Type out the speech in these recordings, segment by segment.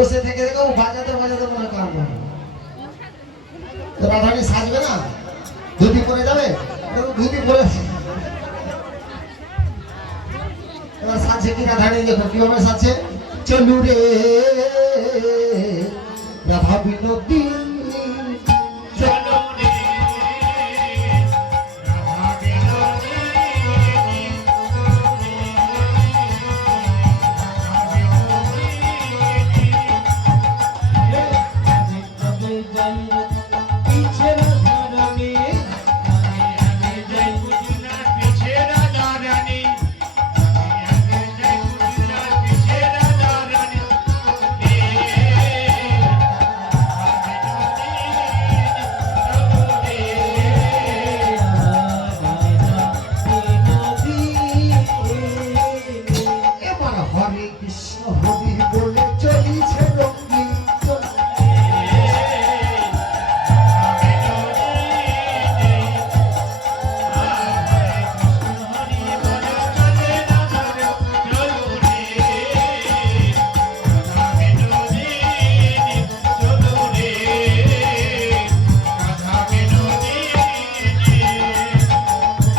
বসে থেকে দেখো বাজাতে বাজাতে মনে কাম তো রাধারানী সাজবে না, ধুতি পরে যাবে, ধুতি পরে এবার সাজছে কি রাধারানী, দেখো কিভাবে সাজছে। চলু রে রাধা বিনোদী, চলো রে রাধা বিনোদিনী, এবার হরে কৃষ্ণ হরি বলে চলিছে রঙ্গিন,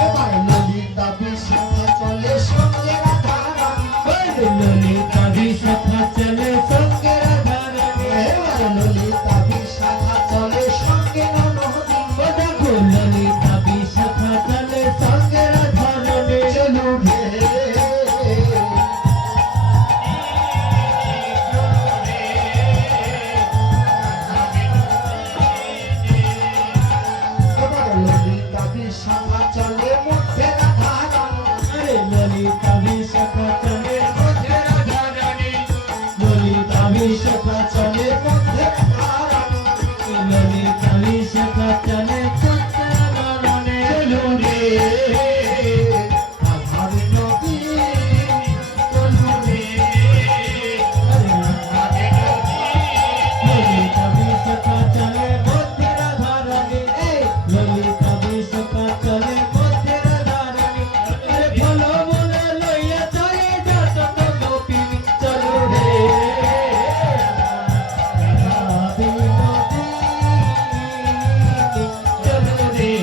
এবার ললিতা বিশাখা চলে সঙ্গে রাধারানী, ললিতা বিশাখা চলে সঙ্গে রাধারানী, এবার ললিতা বিশাখা চলে সঙ্গে ননদী, দেখো ললিতা বিশাখা চলে সঙ্গে রাধারানী, চলু রে এবার ললিতা বিশাখা চলে মধ্যে রাধারানী, আরে ললিতা বিশাখা চলে মধ্যে রাধারানী, ললিতা বিশাখা চলে মধ্যে রাধারানী, ললিতা বিশাখা চলে মধ্যে রাধারানী, চলো রে রাধা বিনোদী, চলো রে ললিতা বিশাখা চলে মধ্যে রাধারানী, ললিতা বিশাখা চলে মধ্যে রাধারানী, আরে ভালো মনে লইয়া চলে যত গোপিনী, চলো রে রাধা বিনোদিনী, চলো রে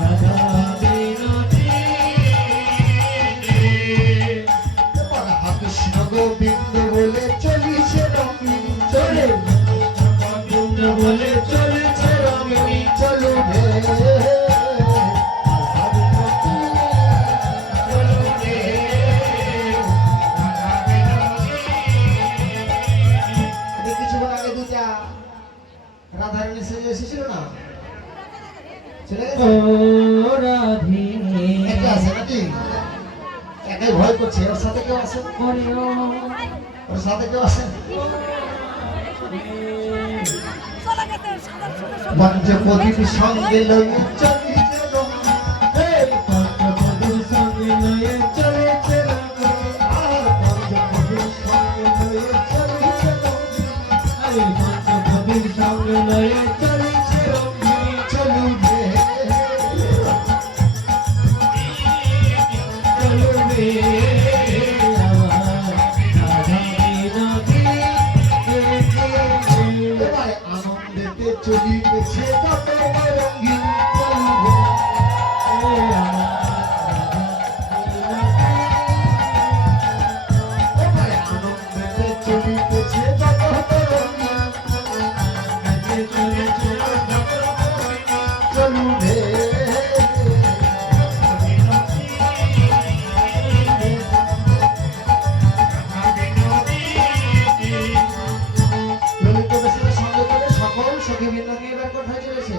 রাধা বিনোদিনী। এবার কৃষ্ণ গোবিন্দ বলে চলিছে রঙ্গিন, চলে গোবিন্দ বলে চলেছে রমণী, চলু রে রাধা বিনোদী, চলো রে রাধা বিনোদিনী। এই কিছুক্ষণ আগে দুটা রাধারানী সেজে এসেছিল না, চলে গেছে ও রাধে একটা আছে নাকি, একাই ভয় করছে, ওর সাথে কেউ আছে, ওর সাথে কেউ আছে, পঞ্চপদীর সঙ্গে লইয়া চলিছে রঙ্গিন, পঞ্চপদীর সঙ্গে লয়ে চলেছে রমণী, আর পঞ্চপদীর সঙ্গে লইয়া চলিছে রঙ্গিন, আরে পঞ্চপদীর সঙ্গে লয়ে চলেছে রমণী, চলু রে চলো রে রাধা বিনোদিনী। এবারে আনন্দেতে চলিতেছে যত রঙ্গিন, চলু রে এবারে আনন্দেতে চলিতেছে যত রঙ্গিন, চলু রে ললিত বেশিকে সঙ্গে করে সকল সখীবৃন্দ নিয়ে এবার কোথায় চলেছে?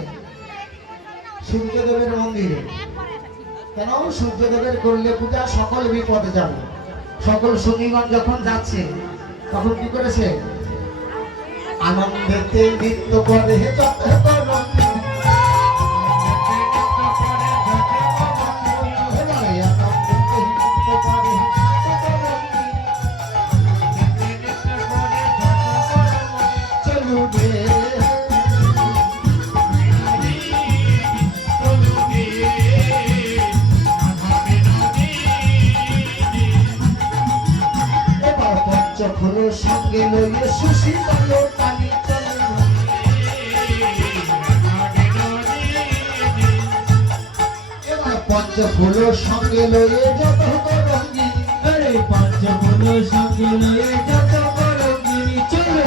সূর্যদেবের মন্দিরে। কেন? সূর্যদেবের করলে পূজা, সকল বিপদে যাবে। সকল সখীগণ যখন যাচ্ছে তখন কি করেছে? আনন্দেতে নৃত্য করে যত রঙ্গিন, এবারে আনন্দেতে নৃত্য করে যত রঙ্গিন, চলু রে এবার পঞ্চ ফুল সঙ্গে লইয়ে সুশীতল পানি চলে এবার পঞ্চ ফুল সঙ্গে লইয়ে যত রঙ্গিনী আরে পাঁচ ফুল সঙ্গে লয়ে যত রঙ্গিনী চলো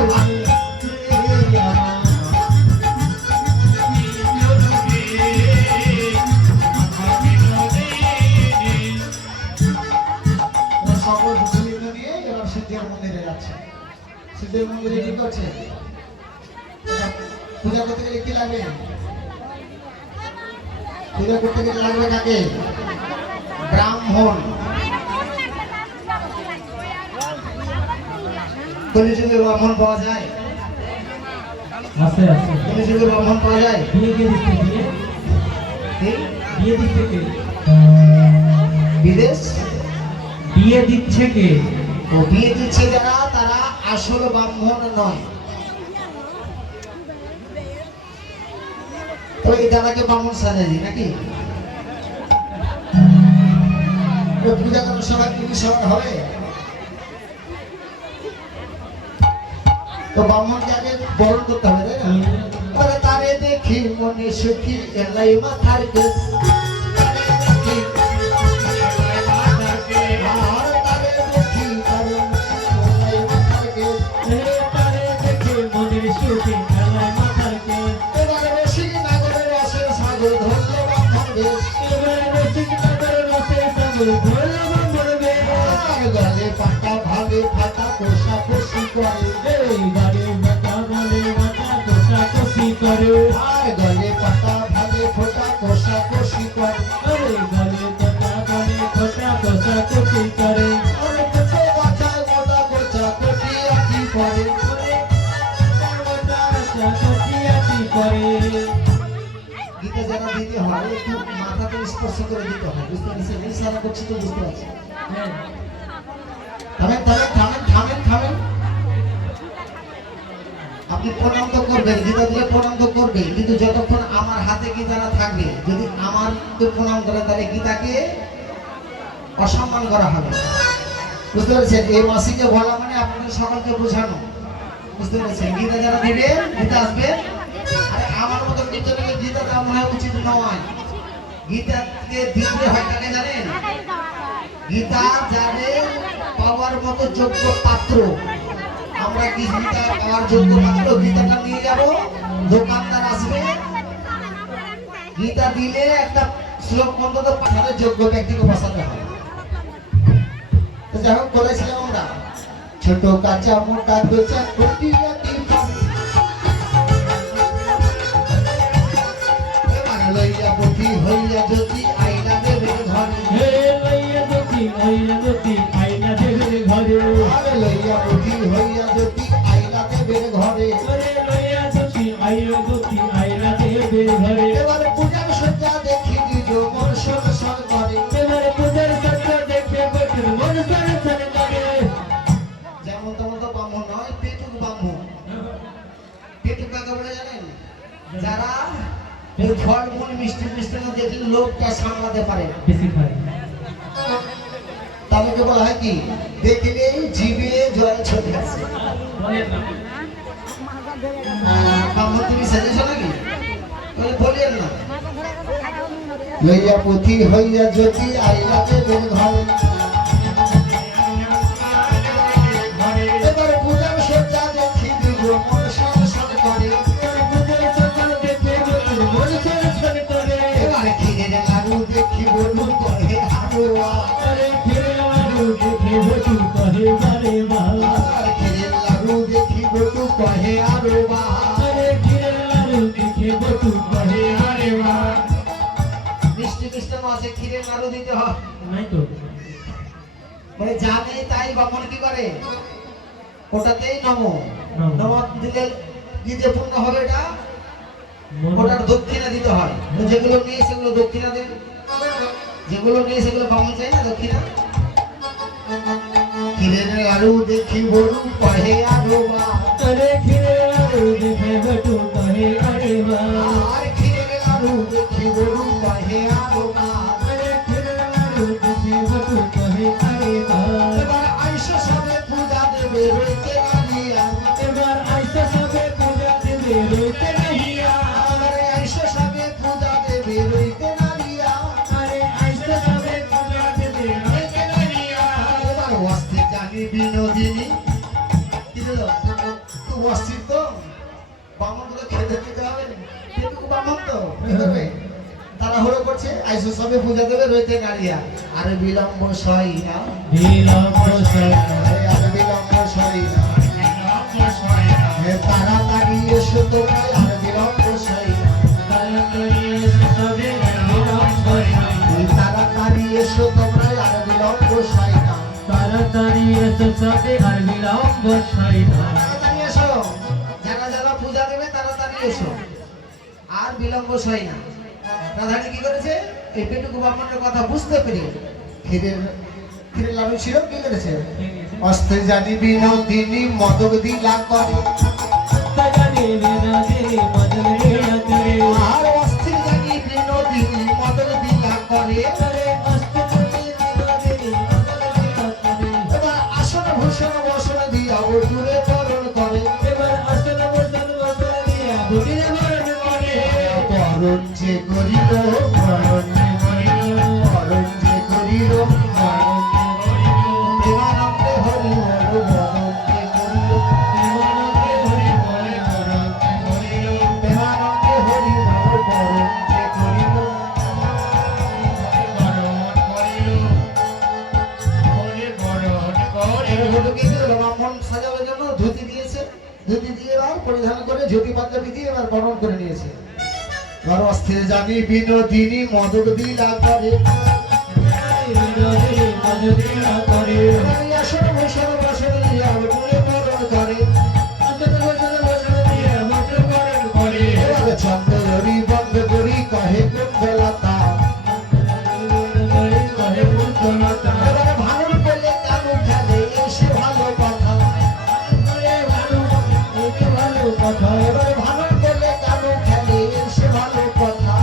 সকল শিবলিঙ্গ নিয়ে এবার সিদ্ধের মন্দিরে যাচ্ছে সিদ্ধের মন্দিরে কি করছে পূজা করতে গেলে কি লাগবে পূজা করতে গেলে লাগবে কাকে ব্রাহ্মণ কলিযুগে ব্রাহ্মণ পাওয়া যায় আছে আছে কলিযুগে ব্রাহ্মণ পাওয়া যায় বিয়ে কে দিচ্ছে কি? বিয়ে দিচ্ছে কে বিদেশ বিয়ে দিচ্ছে কে ও বিয়ে দিচ্ছে যারা তারা আসল ব্রাহ্মণ নয় তো এই দাদাকে ব্রাহ্মণ সাজাই দিই নাকি পূজা করার সময় কি সবার হবে তো ব্রাহ্মণকে আগে বরণ করতে হবে তাই না বলে তারে দেখি মনে সুখী এলাই মাথার কেস তারে দেখি আর তারে দেখি তারে এলাই মাথার কেস তারে দেখে মনের সুখে খেলায় মাথার কেশ এবার বেশি নাগরের রসের সাগর ধরলে ব্রাহ্মণ বেশ এবার রসিক নগর রসে সাগর ধরলাম মরবে আর গলে পাকা ভাবে ফাটা কোষা কোষি করে এই গাড়ি মাথা বলে মাথা কোষা কোষি করে আর গলে পাকা ভাবে ফোটা কোষা কোষি করে এই গাড়ি মাথা বলে কোষা কোষা কোষি করে অনেক তো বাঁচায় মোটা কোচা কোটিয়া কি করে গীতা যারা দিতে হয় একটু মাথাতে স্পর্শ করে দিতে হয় বুঝতে পারছি এই সারা করছি তো বুঝতে পারছি থামেন থামেন থামেন থামেন থামেন আপনি প্রণাম তো করবেন গীতা দিলে প্রণাম তো করবেন কিন্তু যতক্ষণ আমার হাতে গীতাটা থাকবে যদি আমার প্রণাম করে তাহলে গীতাকে অসম্মান করা হবে বুঝতে পেরেছেন এই মাসিকে বলা মানে আপনাদের সকলকে বোঝানো বুঝতে পেরেছেন গীতা যারা দিবে গীতা আসবে আরে আমার মতো কীর্তনকে গীতা দেওয়া মনে হয় উচিত নয় গীতাকে দিতে হয় কাকে জানেন গীতা যাদের পাওয়ার মতো যোগ্য পাত্র আমরা কি গীতা পাওয়ার যোগ্য পাত্র গীতাটা নিয়ে যাব দোকানদার আসবে গীতা দিলে একটা শ্লোক অন্তত পাঠানোর যোগ্য ব্যক্তিকে বসাতে হবে তো যাই হোক বলেছিলাম আমরা ছোট কাঁচা মোটা বেচা কোটিয়াটি এবার লইয়া বুদ্ধি হইয়া যদি আইলা দেবে ঘরে হে লইয়া দুটি আইলা দুটি আইলা দেবের ঘরে আরে লইয়া বুদ্ধি হইয়া যদি আইলা দেবে ঘরে আরে লইয়া দুটি আইলা দুটি আইলা দেবের ঘরে এবার পূজার সজ্জা দেখি দিজ মন সর সর করে এবার পূজার সত্য দেখে বছর মন সরে সরে করে যেমন তেমন তো ব্রাহ্মণ নয় পেটুক ব্রাহ্মণ পেটুক কাকে বলে জানেন যারা এই ফল মূল মিষ্টি মিষ্টান্ন দেখলে লোকটা সামলাতে পারে না। বেশি খায় তাদেরকে বলা হয় কি দেখলেই জিভে জল চলে আসে ব্রাহ্মণ তুমি সেজেছো নাকি বলে বলিয়েন না লইয়া পুঁথি হইয়া যদি আইলা দেবের ঘরে এবার পূজার সজ্জা দেখি দিল মন সর সর করে পূজার সত্য দেখে বছর মন সরে সরে করে এবার ক্ষীরের লাড়ু দেখি বলু করে হারুয়া আরে ফিরে আরো দেখে বছর কহে বারে বাবা আর ক্ষীরের লাড়ু দেখি বলু কহে হারুয়া আরে ফিরে আরো দেখে বছর কহে আরে বাবা মিষ্টি মিষ্টান্ন আছে ক্ষীরের লাড়ু দিতে হয় নাই তো মানে যা নেই তাই ব্রাহ্মণ কি করে ওটাতেই নমো নমো। নমো দিলে দিতে পূর্ণ হবে এটা মন ওটার দক্ষিণা দিতে হয় তো যেগুলো নেই সেগুলো দক্ষিণা দেন যেগুলো নেই সেগুলো ব্রাহ্মণ চাই না দক্ষিণা ক্ষীরের লাড়ু দেখি বলু কহে হারুয়া আরে ফিরে আরো দেখে বছর কহে আরে বাবা আর ক্ষীরের লাড়ু দেখি বলু কহে হারুয়া আরে ফিরে আরো দেখে বছর কহে আরে বাবা এবার আইসো সবে পূজা দেবে দিনই কি দিল খুব অস্থির তো বামনগুলো খেতে দিতে হবে কিন্তু বামন তো কি করবে তাড়াহুড়ো করছে আইসো সবে পূজা দেবে রইতে গাড়িয়া আরে বিলম্ব সই না বিলম্ব সয় না, আরে বিলম্ব সই না হে তাড়াতাড়ি এসো তোমরা আর বিলম্ব সই না তাড়াতাড়ি এসো সবে আর বিলম্ব সয় না। হে তাড়াতাড়ি এসো তোমরা আর বিলম্ব সই না তাড়াতাড়ি এসো সবে আর বিলম্ব সয় না। তাড়াতাড়ি এসো যারা যারা পূজা দেবে তাড়াতাড়ি এসো আর বিলম্ব সই না রাধারানী কি করেছে এই পেটুকু ব্রাহ্মণের কথা বুঝতে পেরে ক্ষীরের লাড়ু ছিল কি করেছে অস্তে জানি বিনোদিনী মদক দিলা করে তাজানি বিনোদিনী মদন লীলা করে, আর অস্থির জানি বিনোদিনী মদক দিলা করে করে অষ্টমী বিনোদিনী মদন লীলা করে। এবার আসন ভূষণ বসন দিয়া ও দূরে বরণ করে এবার আসন বসন বসন দিয়া বুটিরে বরণ করে। বরণ যে করিল বরণ যে করিল, বরণ যে করিল বরণ যে করিল, প্রেমানন্দে হরি হর বরণ যে করিল প্রেমানন্দে হরি বলে বরণ যে করিল। প্রেমানন্দে হরি হর বরণ যে করিল ব্রাহ্মণ সাজাবার জন্য ধুতি দিয়েছে ধুতি দিয়ে এবার পরিধান করে জ্যোতি পাঞ্জাবি দিয়ে এবার বরণ করে নিয়েছে এবার অস্থির জানি বিনোদিনী মদক দিলা করে বিনোদিনী মদন লীলা করে, আসন ভূষণ বসন দিয়া ও দূরে বরণ করে আসন বসন বসন দিয়া বুটিরে বরণ করে। এবার চন্দ্রী বন্ধ করি কহে কোন বেলাতা কহে পুত্রলতা, এবার ভাঙন পেলে কানু খেলে এসে ভালো কথা করে ভালো, একে ভালো কথা। এবার ভাঙন পেলে কানু খেলে এসে ভালো কথা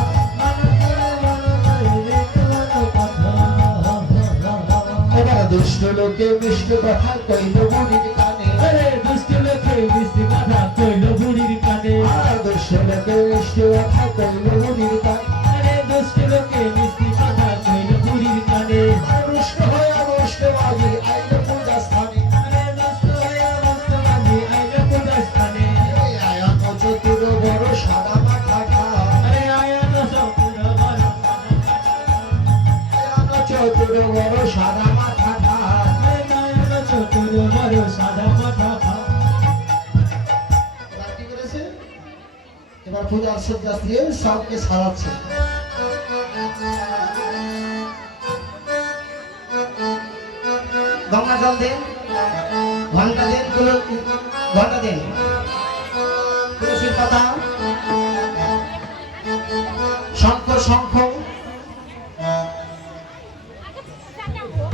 এবার দুষ্ট লোকে মিষ্ট কথা কইল বুড়ির কানে আরে দুষ্ট লোকে মিষ্টি কথা কইল বুড়ির কানে, আর দুষ্ট লোকে মিষ্ট কথা কইল বুড়ির কানে আরে দুষ্ট লোকে মিষ্টি কথা কইল বুড়ির কানে। আর রুষ্ট হয়ে রুষ্ট বাজি আইল পূজা স্থানে আরে দুষ্ট হইয়া মস্ত মাঝি আইল পূজা স্থানে, এই আয়ান চতুর বড় সাদা মাথা খা আরে আয়ান সপুর বড় আয়ান চতুর বড় সাদা মাথা খা আরে আয়ান চতুর বড় সাদা মাথা খা। এবার কি করেছে এবার পূজার সজ্জা দিয়ে সবকে সাজাচ্ছে গঙ্গা জল দেন ঘন্টা দেন ঘন্টা দেন তুলসীর পাতা শঙ্খ শঙ্খ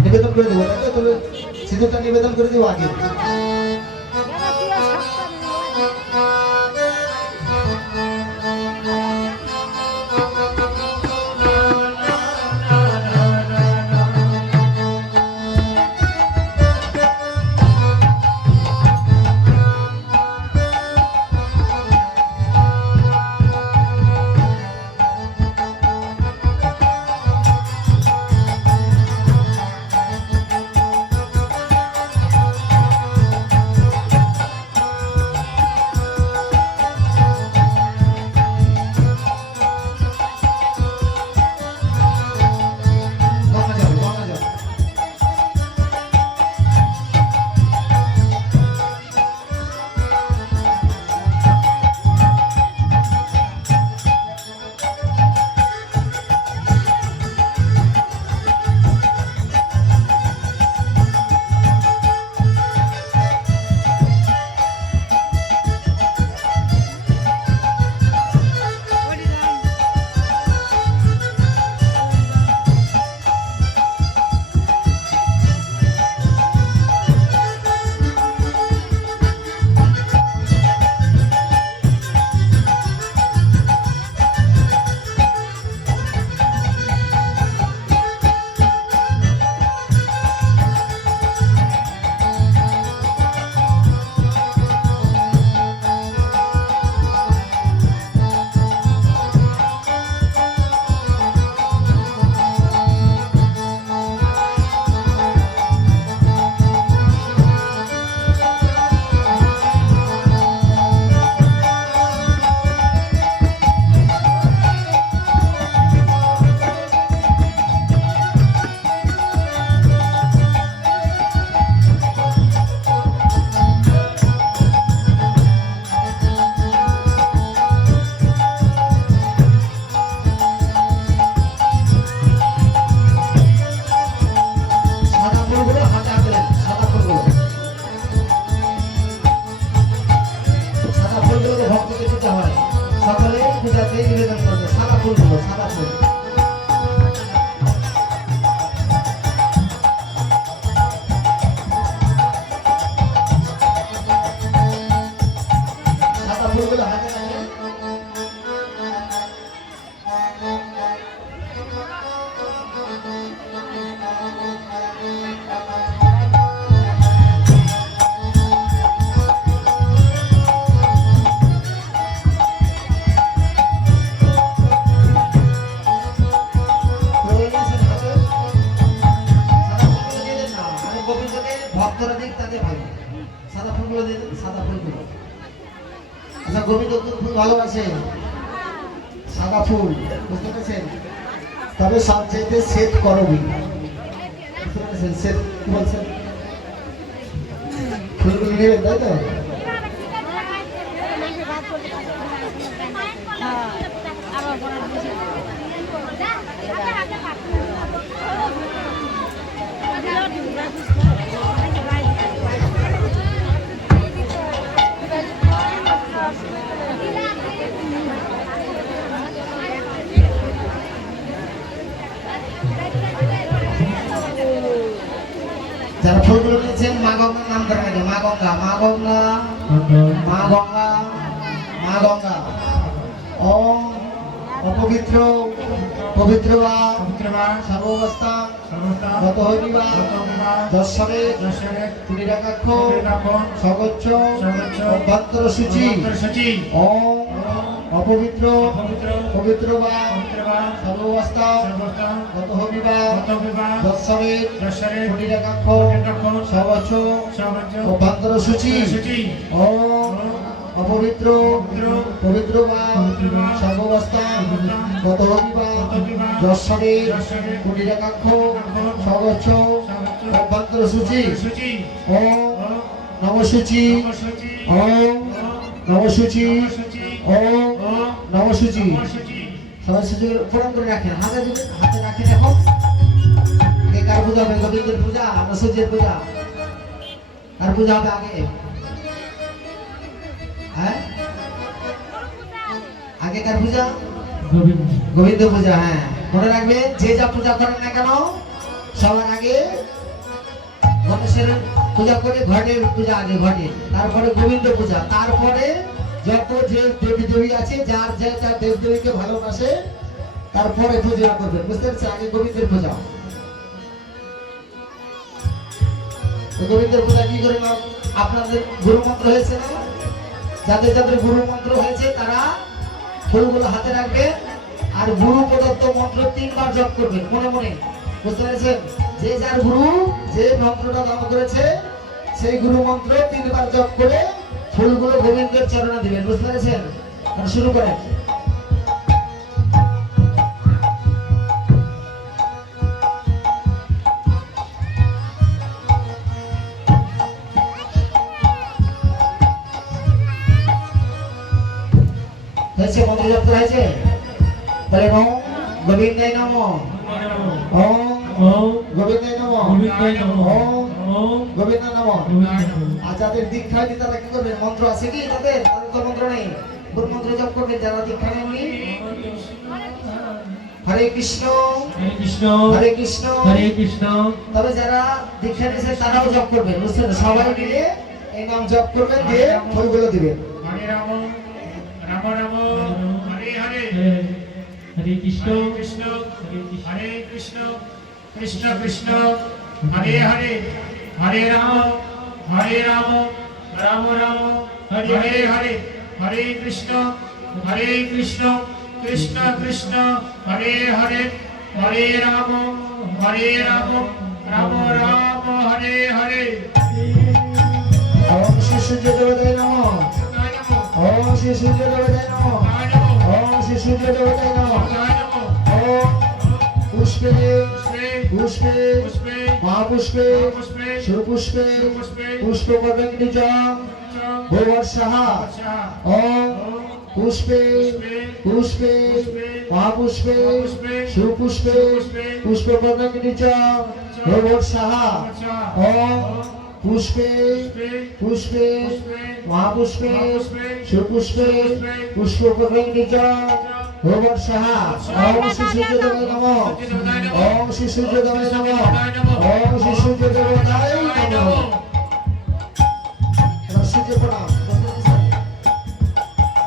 নিবেদন করে দেবো তাই তো তবে সিঁদুরটা নিবেদন করে দেবো আগে সেই নিবেদন করবে সাদা ফুলগুলো, সাদা ফুল। সাদা ফুলগুলো হাতে নেবে। ভক্তরা দিক তাদের ভালো সাদা ফুলগুলো দিয়ে দেন, সাদা ফুলগুলো। আচ্ছা গোবিন্দ কোন ফুল ভালোবাসে? সাদা ফুল, বুঝতে পেরেছেন? তবে সবচেয়ে সেট করবি, বুঝতে পেরেছেন? সেট কি বলছেন? ফুলগুলো নেবেন তাই তো? যারা ফুলগুলো নিয়েছেন মা গঙ্গার নাম ধরে রাখে, মা গঙ্গা, মা গঙ্গা, মা গঙ্গা, মা গঙ্গা। ওম অপবিত্র পবিত্র বা সর্বাবস্থা গত হইবা দর্শনে পুরীরাকাক্ষ সগচ্ছ অভ্যন্তর সূচি। ওম অপবিত্র পবিত্র বা সর্বাবস্থা গত হইবা দর্শনে পুরীরাকাক্ষ সগচ্ছ অভ্যন্তর সূচি। ওম অপবিত্র পবিত্র বা সর্বাবস্থা গত হইবা দর্শনে পুরীরাকাক্ষ সগচ্ছ অভ্যন্তর সূচি। ওম নমসূচি, ওম নমসূচি, ওম নমসূচি। সবাই সূচি প্রণাম করে রাখেন, হাতে দিবেন, হাতে রাখেন। এখন আগে কার পূজা হবে? গোবিন্দের পূজা না সূর্যের পূজা? কার পূজা হবে আগে? হ্যাঁ আগেকার পূজা গোবিন্দ পূজা। হ্যাঁ মনে রাখবেন, যে যা পূজা করেন না কেন সবার আগে গণেশের পূজা করে, ঘটের পূজা আগে ঘটে, তারপরে গোবিন্দ পূজা, তারপরে যত যে দেবী দেবী আছে যার যেটা দেব দেবীকে ভালোবাসে তারপরে পূজা করবেন, বুঝতে পারছেন? আগে গোবিন্দের পূজা। গোবিন্দের পূজা কি করে? আপনাদের গুরু মন্ত্র হয়েছে না? যাদের যাদের গুরু মন্ত্র হয়েছে তারা ফুলগুলো হাতে রাখবে আর গুরু প্রদত্ত মন্ত্র 3 বার জপ করবেন মনে মনে, বুঝতে পেরেছেন? যে যার গুরু যে মন্ত্রটা দান করেছে সেই গুরু মন্ত্র 3 বার জপ করে ফুলগুলো গোবিন্দের চরণে দিবেন, বুঝতে পেরেছেন? শুরু করেন। হয়েছে মন্ত্র জপ করা হয়েছে? তাহলে ওম গোবিন্দায় নমঃ, ওম গোবিন্দায় নমঃ, ওম গোবিন্দায় নমঃ। আর যাদের দীক্ষা হয়নি তারা কি করবেন? মন্ত্র আছে কি তাদের? তাদের তো মন্ত্র নেই, গুরু মন্ত্র জপ করবেন। যারা দীক্ষা নেননি হরে কৃষ্ণ হরে কৃষ্ণ হরে কৃষ্ণ। তবে যারা দীক্ষা নিয়েছে তারাও জপ করবেন, বুঝছেন? সবাই মিলে এই নাম জপ করবেন, দিয়ে ফুলগুলো দিবেন। হরে রাম রাম রাম হরে হরে হরে কৃষ্ণ কৃষ্ণ হরে কৃষ্ণ কৃষ্ণ কৃষ্ণ হরে হরে হরে রাম রাম রাম হরে হরে হরে কৃষ্ণ কৃষ্ণ কৃষ্ণ হরে হরে হরে রাম রাম রাম হরে হরে। ওম শ্রী সূর্য দেবতায় নমঃ, ওম শ্রী সূর্য দেবতায় নমঃ, ওম শ্রী সূর্য দেবতায় নমঃ। ওম পুষ্পে পুষ্পে মহাপুষ্পে সুপুষ্পে পুষ্পপদং নিজং ভূবর্ষঃ। ওম পুষ্পে পুষ্পে মহাপুষ্পে সুপুষ্পে পুষ্পপদং নিজং ভূবর্ষঃ। ওম পুষ্পে পুষ্পে মহাপুষ্পে সুপুষ্পে পুষ্পপদং নিজং রোবট সাহা ওম শ্রী সূর্যদেবায় নমঃ ওম শ্রী সূর্যদেবায় নমঃ ওম শ্রী সূর্যদেবায় নমঃ এবার সূর্য প্রণাম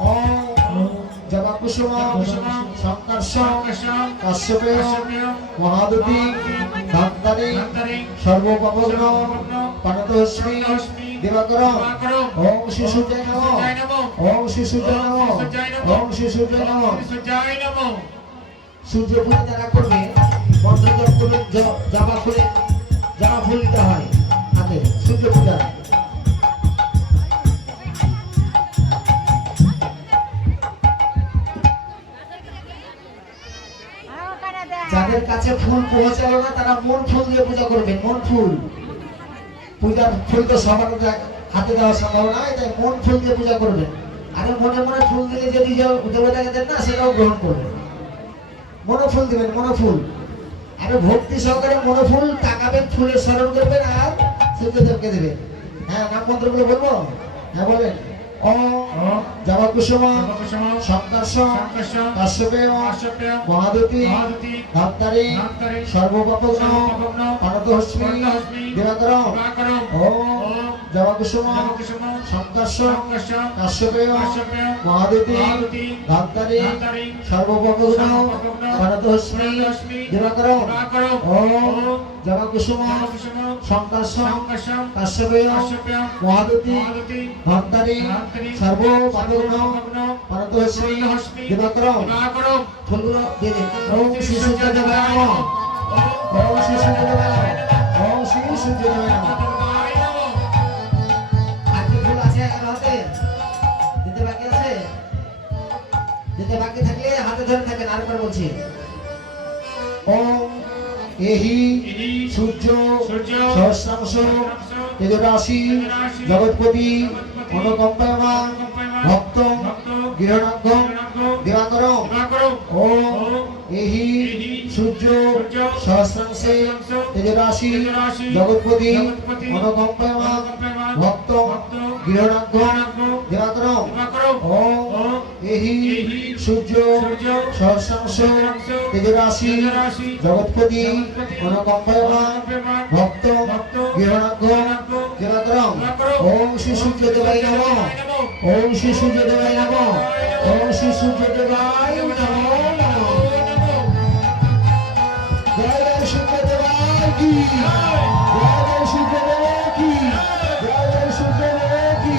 ওম জবা কুসুম সংকর্ষণ কাশ্যপেয় মহাদুতি ধন্তারি সর্বপবগ্ন পানতস্মি দিবাকরম ওম শ্রী সূর্যায় নমঃ ওম শ্রী সূর্যায় নমঃ ওম শ্রী সূর্যায় নমঃ সূর্য পূজা যারা করবে বন্ধন করে জামা খুলে জামা ফুল দিতে হয় হাতে সূর্য পূজা যাদের কাছে ফুল পৌঁছালো না তারা মন ফুল দিয়ে পূজা করবেন মন ফুল পূজার ফুল তো সবার হাতে দেওয়া সম্ভব নয় তাই মন ফুল দিয়ে পূজা করবেন আরে মনে মনে ফুল দিলে যদি দেবতাকে দেন না সেটাও গ্রহণ করবেন মনোফুল দিবেন মনোফুল আরে ভক্তি সহকারে মনোফুল তাকাবেন ফুলের স্মরণ করবেন আর সূর্যদেবকে দেবেন হ্যাঁ নাম মন্ত্রগুলো বলবো হ্যাঁ বলেন ওম জবা কুসুম সংকর্ষণ কাশ্যপেয় মহাদুতি ধন্তারি সর্বপবগ্ন পানতস্মি দিবাকরম ওম জবা কুসুম সংকর্ষণ কাশ্যপেয় মহাদুতি ধন্তারি সর্বপবগ্ন পানতস্মি দিবাকরম ওম জবা কুসুম সংকর্ষণ কাশ্যপেয় মহাদুতি ধন্তারি সর্বপবগ্ন পানতস্মি দিবাকরম ফুলগুলো দিয়ে দিন ওম শ্রী সূর্যদেবায় নমঃ ওম শ্রী সূর্যদেবায় নমঃ ওম শ্রী সূর্যদেবায় নমঃ আর কি ফুল আছে হাতে দিতে বাকি আছে দিতে বাকি থাকলে হাতে ধরে থাকেন আরেকবার বলছি ওম এহি সূর্য সহস্রাংশ তেজরাশি জগৎপতি অনুকম্পায়মান ভক্ত গৃহণাঙ্গ দিবাকরম ওম এহি সূর্য সহস্রাংশে তেজরাশি জগৎপতি অনুকম্পায়মান ভক্ত গৃহণাঙ্গ দিবাকরম ওম এহি সূর্য সহস্রাংশ তেজরাশি জগৎপতি অনুকম্পায়মান ভক্ত গৃহণাঙ্গ দিবাকরম ওম শ্রী সূর্যদেবায় নমঃ ওম শ্রী সূর্যদেবায় নমঃ ওম শ্রী সূর্যদেবায় নমঃ জয় জয় সূর্যদেবায় কি জয় জয় সূর্যদেবায় কি জয় জয় সূর্যদেবায় কি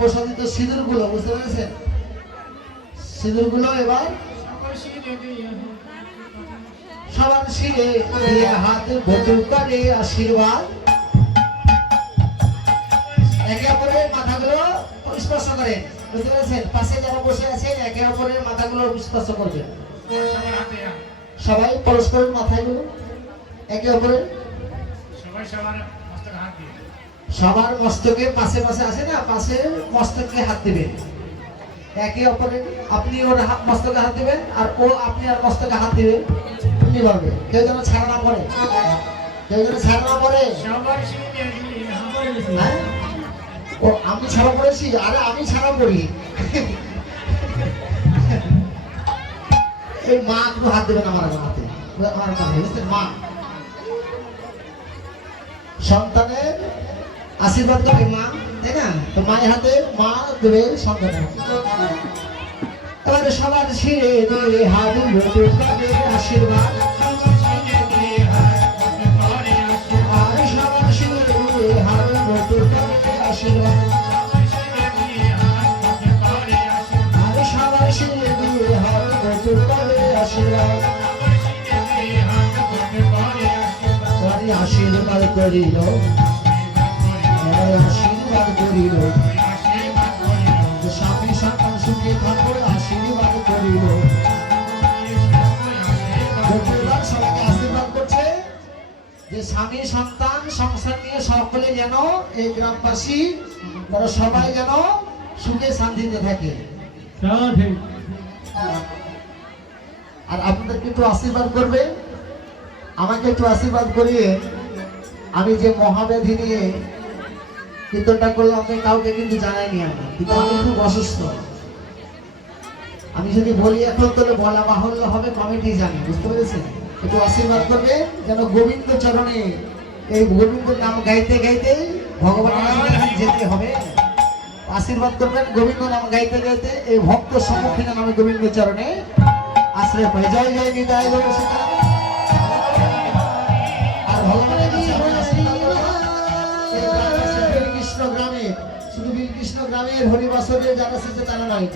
প্রসাদিত সিঁদুর গুলো, বুঝতে পেরেছেন? সিঁদুর গুলো এবার সবার শিরে দিয়ে হাত বটু করে আশীর্বাদ। একে অপরের মাথাগুলো স্পর্শ করেন, বুঝতে পেরেছেন? পাশে যারা বসে আছেন একে অপরের মাথাগুলো স্পর্শ করবেন। সবার হাতে সবাই পরস্পরের মাথাগুলো একে অপরের, সবাই সবার মস্তক হাত দিয়ে সবার মস্তকে পাশে পাশে আছে না, পাশে মস্তকে হাত দিবেন একে অপরের। আপনি ওর মস্তকে হাত দিবেন আর ও আপনি আর মস্তকে হাত দিবেন। এমনি ভাবে কেউ যেন ছাড়া না পড়ে, কেউ যেন ছাড়া না পড়ে। সবার শিরে হ্যাঁ? ও আমি ছাড়া পড়েছি, আরে আমি ছাড়া পড়ি। এই মা একটু হাত দেবেন আমার হাতে, আমার কাছে, বুঝলেন? মা সন্তানের আশীর্বাদ করে মা, তাই না? তো মায়ের হাতে মা দেবে সন্তানের হাতে। এবারে সবার শিরে দিয়ে হাত ধরে আশীর্বাদ। আর সবার শিরে দিয়ে হাত ধরে আশীর্বাদ। আর সবার শিরে দিয়ে হাত ধরে আশীর্বাদ। পরে আশীর্বাদ করিল, আশীর্বাদ করিল, স্বামী সন্তান সুখে থাকো, আশীর্বাদ করিল। সবাইকে আশীর্বাদ করছে যে স্বামী সন্তান সংসার নিয়ে সকলে যেন এই গ্রামবাসী তারা সবাই যেন সুখে শান্তিতে থাকে। আর আপনাদেরকে একটু আশীর্বাদ করবে, আমাকে একটু আশীর্বাদ করিয়ে। আমি যে মহাব্যাধি নিয়ে কীর্তনটা করলাম আমি কাউকে কিন্তু জানাইনি, আমি কিন্তু আমি খুব অসুস্থ। আমি যদি বলি এখন তাহলে বলা বাহুল্য হবে, কমিটি জানি, বুঝতে পেরেছেন? একটু আশীর্বাদ করবে যেন গোবিন্দ চরণে এই গোবিন্দের নাম গাইতে গাইতে ভগবানের কাছে যেতে হবে। আশীর্বাদ করবেন গোবিন্দ নাম গাইতে গাইতে এই ভক্ত সম্মুখীন নামে গোবিন্দ চরণে আশ্রয় পাই। জয় জয় নিতাই গৌর সীতারাম। আর ভগবানের কাছে আমি আশীর্বাদ করব এই গ্রামবাসী বীরকৃষ্ণ গ্রামে, শুধু বীরকৃষ্ণ গ্রামের হরিবাসরের যারা এসেছে তারা নয়,